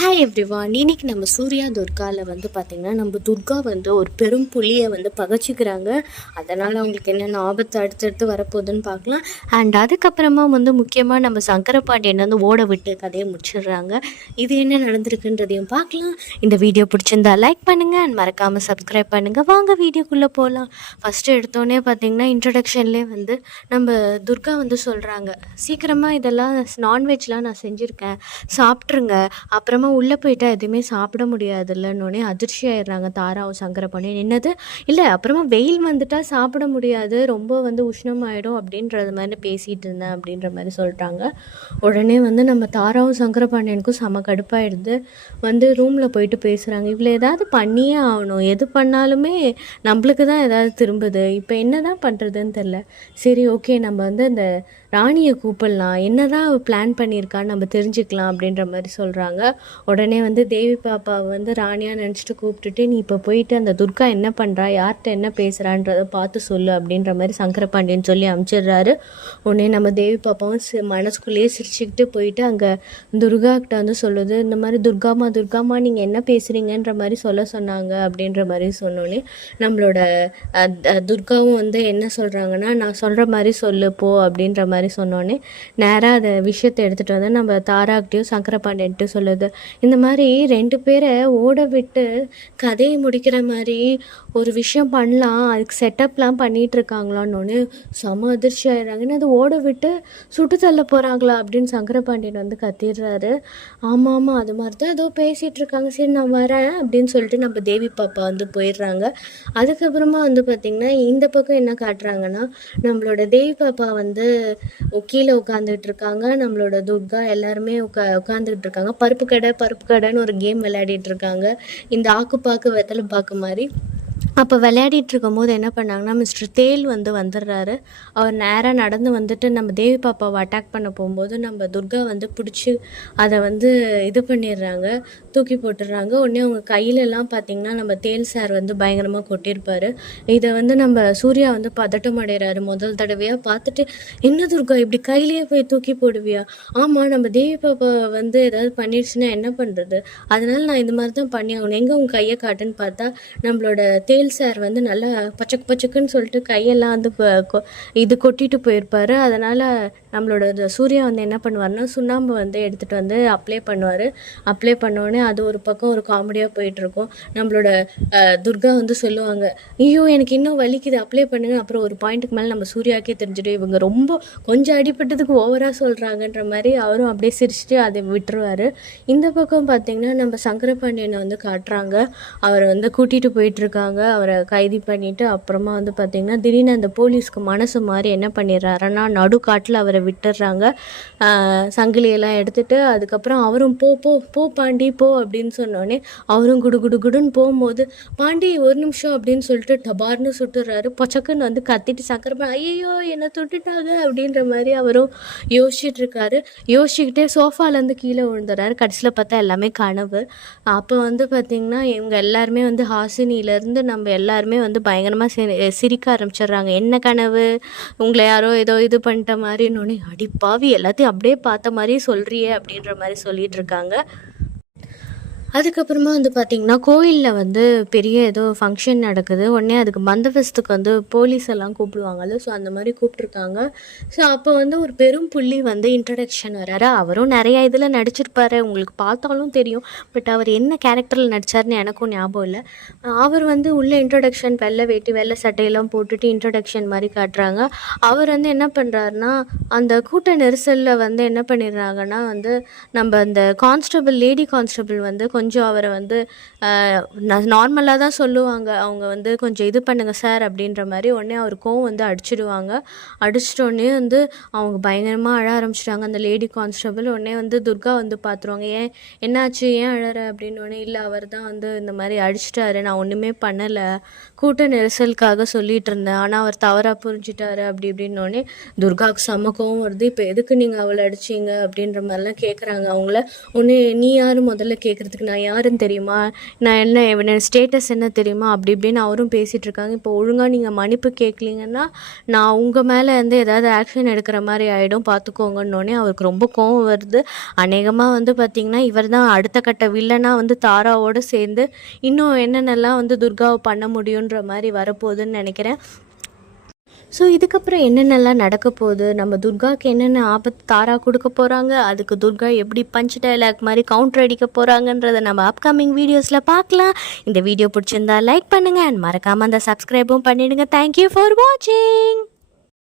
Hi everyone. இன்னைக்கு நம்ம சூர்யா துர்காவில் வந்து பார்த்திங்கன்னா நம்ம துர்கா வந்து ஒரு பெரும் புலியை வந்து பகச்சிக்கிறாங்க. அதனால் அவங்களுக்கு என்னென்ன ஆபத்து அடுத்தடுத்து வரப்போகுதுன்னு பார்க்கலாம். அண்ட் அதுக்கப்புறமா வந்து முக்கியமாக நம்ம சங்கரபாண்டியன் வந்து ஓட விட்டு கதையை முடிச்சிடுறாங்க. இது என்ன நடந்திருக்குன்றதையும் பார்க்கலாம். இந்த வீடியோ பிடிச்சிருந்தா லைக் பண்ணுங்கள் அண்ட் மறக்காமல் சப்ஸ்கிரைப் பண்ணுங்கள். வாங்க வீடியோக்குள்ளே போகலாம். ஃபஸ்ட்டு எடுத்தோடனே பார்த்திங்கன்னா இன்ட்ரடக்ஷன்லேயே வந்து நம்ம துர்கா வந்து சொல்கிறாங்க, சீக்கிரமாக இதெல்லாம் நான்வெஜ்லாம் நான் செஞ்சுருக்கேன், சாப்பிட்ருங்க, அப்புறமா உள்ளே போயிட்டா எதுவுமே சாப்பிட முடியாதுல்லன்னொடனே அதிர்ச்சி ஆயிடுறாங்க தாராவும் சங்கரபாண்டியன். என்னது இல்லை, அப்புறமா வெயில் வந்துட்டால் சாப்பிட முடியாது, ரொம்ப வந்து உஷ்ணமாயிடும் அப்படின்றது மாதிரி பேசிகிட்டு இருந்தேன் அப்படின்ற மாதிரி சொல்லிட்டாங்க. உடனே வந்து நம்ம தாராவும் சங்கரபாண்டியனுக்கும் செம கடுப்பாயிடுது. வந்து ரூமில் போயிட்டு பேசுகிறாங்க, இவ்வளோ ஏதாவது பண்ணியே ஆகணும், எது பண்ணாலுமே நம்மளுக்கு தான் ஏதாவது திரும்புது, இப்போ என்ன தான் பண்ணுறதுன்னு தெரில. சரி ஓகே, நம்ம வந்து அந்த ராணியை கூப்பிடலாம், என்ன தான் பிளான் பண்ணியிருக்கான்னு நம்ம தெரிஞ்சுக்கலாம் அப்படின்ற மாதிரி சொல்கிறாங்க. உடனே வந்து தேவி பாப்பாவை வந்து ராணியாக நினச்சிட்டு கூப்பிட்டுட்டு, நீ இப்போ போயிட்டு அந்த துர்கா என்ன பண்ணுறா, யார்கிட்ட என்ன பேசுகிறான்றதை பார்த்து சொல்லு அப்படின்ற மாதிரி சங்கரபாண்டியன் சொல்லி அனுப்பிச்சிடுறாரு. உடனே நம்ம தேவி பாப்பாவும் மனசுக்குள்ளேயே சிரிச்சுக்கிட்டு போயிட்டு அங்கே துர்காக்கிட்ட வந்து சொல்லுது, இந்த மாதிரி துர்காமா நீங்கள் என்ன பேசுகிறீங்கன்ற மாதிரி சொல்ல சொன்னாங்க அப்படின்ற மாதிரி சொன்னோன்னே நம்மளோட துர்காவும் வந்து என்ன சொல்கிறாங்கன்னா, நான் சொல்கிற மாதிரி சொல்லு போ அப்படின்ற மாதிரி சொன்னோன்னே நேராக அந்த விஷயத்தை எடுத்துகிட்டு வந்து நம்ம தாராக்கிட்டையும் சங்கரபாண்டியன்ட்டையும் சொல்லுது, இந்த மாதிரி 2 பேரை ஓட விட்டு கதையை முடிக்கிற மாதிரி ஒரு விஷயம் பண்ணலாம், அதுக்கு செட்டப்லாம் பண்ணிகிட்ருக்காங்களான்னொன்னே செம அதிர்ச்சி ஆகிடுறாங்கன்னு, அது ஓட விட்டு சுட்டு தள்ள போகிறாங்களா அப்படின்னு சங்கரபாண்டியன் வந்து கத்திடுறாரு. ஆமாம் அது மாதிரி தான் ஏதோ பேசிகிட்டு இருக்காங்க, சரி நான் வரேன் அப்படின்னு சொல்லிட்டு நம்ம தேவி பாப்பா வந்து போயிடுறாங்க. அதுக்கப்புறமா வந்து பார்த்திங்கன்னா இந்த பக்கம் என்ன காட்டுறாங்கன்னா, நம்மளோட தேவி பாப்பா வந்து கீழே உட்காந்துட்டு இருக்காங்க, நம்மளோட துர்கா எல்லாருமே உட்காந்துக்கிட்டு இருக்காங்க. பருப்பு கடைன்னு ஒரு கேம் விளையாடிட்டு இருக்காங்க, இந்த ஆக்குப்பாக்கு வெத்தலை பாக்கு மாதிரி. அப்போ விளையாடிட்டு இருக்கும்போது என்ன பண்ணாங்கன்னா, மிஸ்டர் தேல் வந்து வந்துடுறாரு. அவர் நேராக நடந்து வந்துட்டு நம்ம தேவி பாப்பாவை அட்டாக் பண்ண போகும்போது நம்ம துர்கா வந்து பிடிச்சி அதை வந்து இது பண்ணிடுறாங்க, தூக்கி போட்டுடுறாங்க. உடனே அவங்க கையிலலாம் பார்த்திங்கன்னா நம்ம தேல் சார் வந்து பயங்கரமாக கொட்டியிருப்பார். இதை வந்து நம்ம சூர்யா வந்து பதட்டம் அடைகிறாரு முதல் தடவையாக பார்த்துட்டு, என்ன துர்கா இப்படி கையிலேயே போய் தூக்கி போடுவியா? ஆமாம், நம்ம தேவி பாப்பா வந்து ஏதாவது பண்ணிடுச்சுன்னா என்ன பண்ணுறது, அதனால நான் இந்த மாதிரி தான் பண்ணி ஆகணும், எங்கே உங்கள் கையை காட்டுன்னு பார்த்தா நம்மளோட தேல் சார் வந்து நல்லா பச்சக்குன்னு சொல்லிட்டு கையெல்லாம் வந்து இது கொட்டிட்டு போயிருப்பார். அதனால் நம்மளோட சூர்யா வந்து என்ன பண்ணுவார்னா, சுண்ணாம்பு வந்து எடுத்துகிட்டு வந்து அப்ளை பண்ணோடனே அது ஒரு பக்கம் ஒரு காமெடியாக போயிட்டுருக்கும். நம்மளோட துர்கா வந்து சொல்லுவாங்க, ஐயோ எனக்கு இன்னும் வலிக்குது, அப்ளை பண்ணுங்க. அப்புறம் ஒரு பாயிண்ட்டுக்கு மேலே நம்ம சூர்யாக்கே தெரிஞ்சுட்டு, இவங்க ரொம்ப கொஞ்சம் அடிப்பட்டதுக்கு ஓவராக சொல்கிறாங்கன்ற மாதிரி அவரும் அப்படியே சிரிச்சுட்டு அதை விட்டுருவார். இந்த பக்கம் பார்த்திங்கன்னா நம்ம சங்கரபாண்டியனை வந்து காட்டுறாங்க. அவரை வந்து கூட்டிகிட்டு போயிட்டுருக்காங்க, அவரை கைது பண்ணிவிட்டு. அப்புறமா வந்து பார்த்திங்கன்னா திடீர்னு அந்த போலீஸ்க்கு மனசு மாதிரி என்ன பண்ணிடுறாருன்னா, நடுக்காட்டில் அவரை விட்டுடுறாங்க, சங்கிலியெல்லாம் எடுத்துகிட்டு. அதுக்கப்புறம் அவரும் போ போ போ பாண்டி போ அப்படின்னு சொன்னோடனே அவரும் குடுன்னு போகும்போது, பாண்டி ஒரு நிமிஷம் அப்படின்னு சொல்லிட்டு டபார்னு சுட்டுறாரு. பொச்சக்குன்னு வந்து கத்திட்டு சக்கரமா, ஐயோ என்னை தொட்டுட்டாங்க அப்படின்ற மாதிரி அவரும் யோசிச்சுக்கிட்டே சோஃபாலேருந்து கீழே விழுந்துறாரு. கடைசியில் பார்த்தா எல்லாமே கனவு. அப்போ வந்து பார்த்திங்கன்னா இவங்க எல்லாருமே வந்து ஹாசினியிலேருந்து நம்ம எல்லாருமே வந்து பயங்கரமாக சிரிக்க ஆரம்பிச்சிடுறாங்க. என்ன கனவு, உங்களை யாரோ ஏதோ இது பண்ணிட்ட மாதிரின்னு, அடிப்பாவி எல்லாத்தையும் அப்படியே பார்த்த மாதிரியே சொல்கிறியே அப்படின்ற மாதிரி சொல்லிட்டு இருக்காங்க. அதுக்கப்புறமா வந்து பார்த்திங்கன்னா கோயிலில் வந்து பெரிய ஏதோ ஃபங்க்ஷன் நடக்குது. உடனே அதுக்கு பந்தோபஸ்துக்கு வந்து போலீஸ் எல்லாம் கூப்பிடுவாங்கல்ல, ஸோ அந்த மாதிரி கூப்பிட்ருக்காங்க. ஸோ அப்போ வந்து ஒரு பெரும் புள்ளி வந்து இன்ட்ரடக்ஷன் வராரு. அவரும் நிறையா இதில் நடிச்சிருப்பாரு, உங்களுக்கு பார்த்தாலும் தெரியும். பட் அவர் என்ன கேரக்டரில் நடித்தார்னு எனக்கும் ஞாபகம் இல்லை. அவர் வந்து உள்ள இன்ட்ரடக்ஷன் வெள்ளை வேட்டி வெள்ளை சட்டையெல்லாம் போட்டுட்டு இன்ட்ரடக்ஷன் மாதிரி காட்டுறாங்க. அவர் வந்து என்ன பண்ணுறாருனா, அந்த கூட்ட நெரிசலில் வந்து என்ன பண்ணிடுறாங்கன்னா வந்து நம்ம அந்த லேடி கான்ஸ்டபிள் வந்து கொஞ்சம் அவரை வந்து நார்மலாக தான் சொல்லுவாங்க, அவங்க வந்து கொஞ்சம் இது பண்ணுங்க சார் அப்படின்ற மாதிரி. உடனே அவர் கோவம் வந்து அடிச்சிட்டோடனே வந்து அவங்க பயங்கரமாக அழ ஆரம்பிச்சிட்டாங்க அந்த லேடி கான்ஸ்டபிள். உடனே வந்து துர்கா வந்து பார்த்துருவாங்க, ஏன் என்னாச்சு, ஏன் அழற அப்படின்னு. உடனே இல்லை, அவர் தான் வந்து இந்த மாதிரி அடிச்சிட்டாரு, நான் ஒன்றுமே பண்ணலை, கூட்ட நெரிசலுக்காக சொல்லிட்டு இருந்தேன், ஆனால் அவர் தவறாக புரிஞ்சிட்டாரு அப்படி இப்படின்னோடனே துர்காவுக்கு செம்ம கோவம் வருது. இப்போ எதுக்கு நீங்கள் அவளை அடிச்சிங்க அப்படின்ற மாதிரிலாம் கேட்குறாங்க அவங்கள. ஒன்று நீ யார் முதல்ல கேட்குறதுக்கு, நான் யாருன்னு தெரியுமா, நான் என்ன ஸ்டேட்டஸ் என்ன தெரியுமா, அப்படி இப்படின்னு அவரும் பேசிகிட்டு இருக்காங்க. இப்போ ஒழுங்காக நீங்கள் மன்னிப்பு கேட்கலீங்கன்னா நான் உங்கள் மேலே வந்து ஏதாவது ஆக்ஷன் எடுக்கிற மாதிரி ஆகிடும், பார்த்துக்கோங்கன்னொடனே அவருக்கு ரொம்ப கோவம் வருது. அநேகமாக வந்து பார்த்திங்கன்னா இவர் தான் அடுத்த கட்ட வில்லனாக வந்து தாராவோடு சேர்ந்து இன்னும் என்னென்னலாம் வந்து துர்காவை பண்ண முடியுன்ற மாதிரி வரப்போகுதுன்னு நினைக்கிறேன். ஸோ இதுக்கப்புறம் என்னென்னலாம் நடக்க போகுது, நம்ம துர்காவுக்கு என்னென்ன ஆபத்து தாரா கொடுக்க போகிறாங்க, அதுக்கு துர்கா எப்படி பஞ்ச் டைலாக் மாதிரி கவுண்டர் அடிக்க போகிறாங்கன்றதை நம்ம அப்கமிங் வீடியோஸில் பார்க்கலாம். இந்த வீடியோ பிடிச்சிருந்தா லைக் பண்ணுங்கள் அண்ட் மறக்காமல் அந்த சப்ஸ்கிரைபும் பண்ணிவிடுங்க. தேங்க்யூ ஃபார் வாட்சிங்.